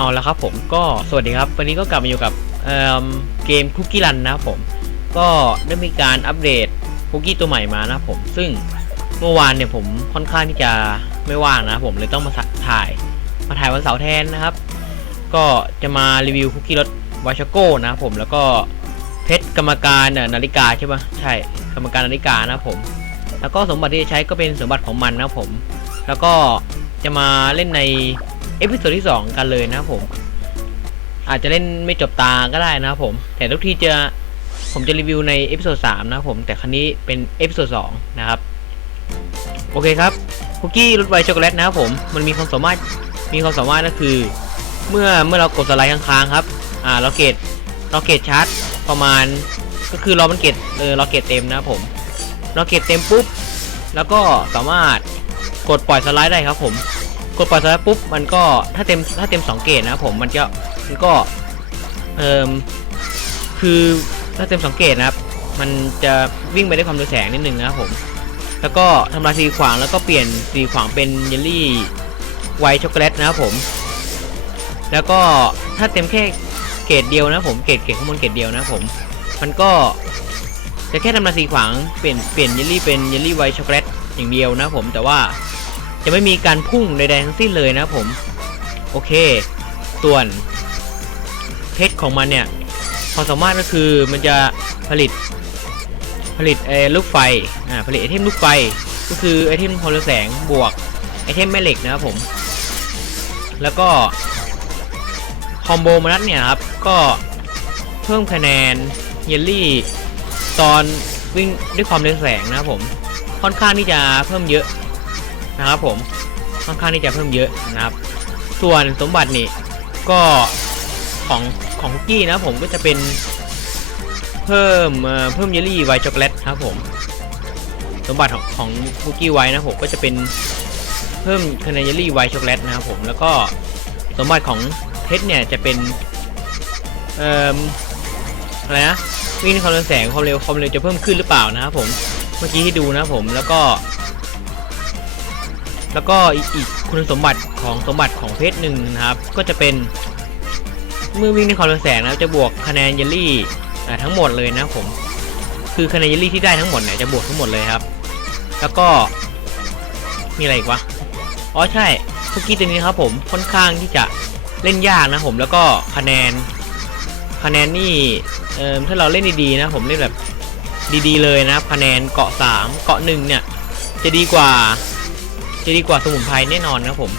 เอาละครับผมก็สวัสดีครับ วันนี้ก็กลับมาอยู่กับเเกมคุกกี้รันนะครับผม ก็ได้มีการอัปเดตคุกกี้ตัวใหม่มานะผม ซึ่งเมื่อวานเนี่ยผมค่อนข้างที่จะไม่ว่างนะผมเลยต้องมาถ่ายมาถ่ายวันเสาร์แทนนะครับ ก็จะมารีวิวคุกกี้รสวาชโก้นะผมแล้วก็เพชรกรรมการนาฬิกาใช่ปะใช่กรรมการนาฬิกานะผม แล้วก็สมบัติที่ใช้ก็เป็นสมบัติของมันนะผม แล้วก็จะมาเล่นใน เอพิโซดที่ 2 กันเลยนะผม อาจจะเล่นไม่จบตาก็ได้นะผม แต่ทุกทีจะผมจะรีวิวในเอพิโซด3นะผม แต่ครั้นี้เป็นเอพิโซด2นะครับ โอเคครับคุกกี้รสไวช็อกโกแลตนะครับผม มันมีความสามารถมีความสามารถก็คือ เมื่อเมื่อเรากดสไลด์ค้างๆครับ อ่าเราเกตเราเกตชาร์จประมาณ ก็คือรอมันเกตเออเราเกตเต็มนะครับผมเราเกตเต็มปุ๊บแล้วก็สามารถกดปล่อยสไลด์ได้ครับผม กดปล่อยสไลด์ปุ๊บมันก็ถ้าเต็มถ้าเต็ม2เกตนะครับผมมันจะมันก็เอ่มคือถ้าเต็ม2เกตนะครับ มันจะวิ่งไปด้วยความเร็วแสงนิดนึงนะครับผม แล้วก็ทำลายสีขวางแล้วก็เปลี่ยนสีขวางเป็นเยลลี่ไวช็อกโกแลตนะครับผม แล้วก็ถ้าเต็มแค่เกรดเดียวนะผม เกรดเกรดข้างบนเกรดเดียวนะผม มันก็จะแค่ทำลายสีขวางเปลี่ยนเปลี่ยนเยลลี่เป็นเยลลี่ไวช็อกโกแลตอย่างเดียวนะผม แต่ว่า จะไม่มีการพุ่งใดๆทั้งสิ้นเลยนะผม โอเค ส่วนเพชรของมันเนี่ยความสามารถก็คือมันจะผลิตผลิตเออลูกไฟอ่าผลิตไอเทมลูกไฟก็คือไอเทมพลแสงบวกไอเทมแม่เหล็กนะครับผม แล้วก็คอมโบมนัดเนี่ยครับก็เพิ่มคะแนนเยลลี่ตอนวิ่งด้วยความเร็วแสงนะครับผมค่อนข้างที่จะเพิ่มเยอะ นะครับผมค่อนข้างที่จะเพิ่มเยอะนะครับ ส่วนสมบัตินี่ก็ของของคุกกี้นะผมก็จะเป็นเพิ่มเพิ่มเยลลี่ไวช็อกโกแลตครับผม สมบัติของของคุกกี้ไวนะผมก็จะเป็นเพิ่มคะแนนเยลลี่ไวช็อกโกแลตนะครับผมแล้วก็สมบัติของเพชรเนี่ยจะเป็นเอ่ออะไรนะวิ่งความเร็วแสงความเร็วความเร็วจะเพิ่มขึ้นหรือเปล่านะครับผมเมื่อกี้ให้ดูนะผมแล้วก็ แล้วก็อีกคุณสมบัติของสมบัติของเพชรหนึ่งนะครับ ก็จะเป็นเมื่อวิ่งในความเร็วแสงนะจะบวกคะแนนเยลลี่ทั้งหมดเลยนะผมคือคะแนนเยลลี่ที่ได้ทั้งหมดเนี่ยจะบวกทั้งหมดเลยครับ แล้วก็มีอะไรอีกวะอ๋อใช่คุกกี้ตัวนี้ครับผมค่อนข้างที่จะเล่นยากนะผมแล้วก็คะแนนคะแนนนี่เออถ้าเราเล่นดีๆนะผมเล่นแบบดีๆเลยนะครับคะแนนเกาะ 3 เกาะ1เนี่ยจะดีกว่า จะดีกว่าสมุนไพรแน่นอนนะผม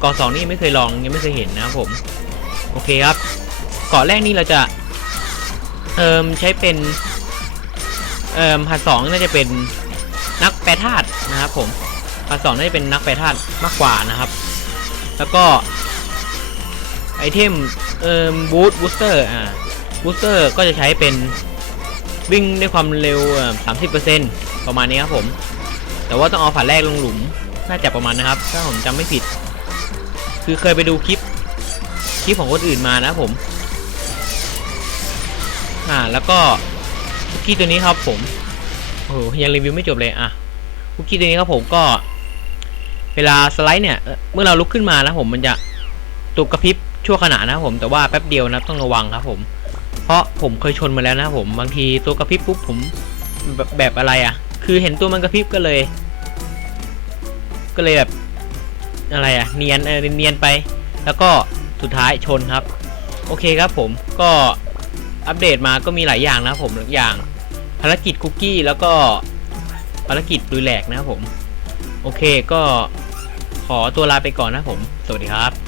เกาะ2นี่ไม่เคยลองยังไม่เคยเห็นนะครับผมโอเคครับเกาะแรกนี่เราจะเอิมใช้เป็นเอิมพาร์ทสองน่าจะเป็นนักแปรธาตุนะครับผมพาร์ทสองน่าจะเป็นนักแปรธาตุมากกว่านะครับ แล้วก็ไอเทมเอิมบูสต์บูสเตอร์อ่าบูสเตอร์ก็จะใช้เป็นวิ่งด้วยความเร็วสามสิบเปอร์เซ็นต์ประมาณนี้ครับผม แต่ว่าต้องเอาผ่านแรกลงหลุม น่าจะประมาณนะครับ ถ้าผมจำไม่ผิด คือเคยไปดูคลิป คลิปของคนอื่นมานะผม อ่า แล้วก็คุกกี้ตัวนี้ครับผม โอ้โหยังรีวิวไม่จบเลยอะ คุกกี้ตัวนี้ครับผมก็ เวลาสไลด์เนี่ย เมื่อเราลุกขึ้นมานะผมมันจะตุกกระพริบชั่วขณะนะผม แต่ว่าแป๊บเดียวนะต้องระวังครับผม เพราะผมเคยชนมาแล้วนะผม บางทีตัวกระพริบปุ๊บผมแบบแบบอะไรอะ คือเห็นตัวมันกระพริบก็เลย ก็เลยแบบอะไรอะเนียนเออเนียนไป แล้วก็สุดท้ายชนครับ โอเคครับผมก็อัปเดตมาก็มีหลายอย่างนะผมหลายอย่างภารกิจคุกกี้แล้วก็ภารกิจดูแลกนะครับผม โอเคก็ขอตัวลาไปก่อนนะผม สวัสดีครับ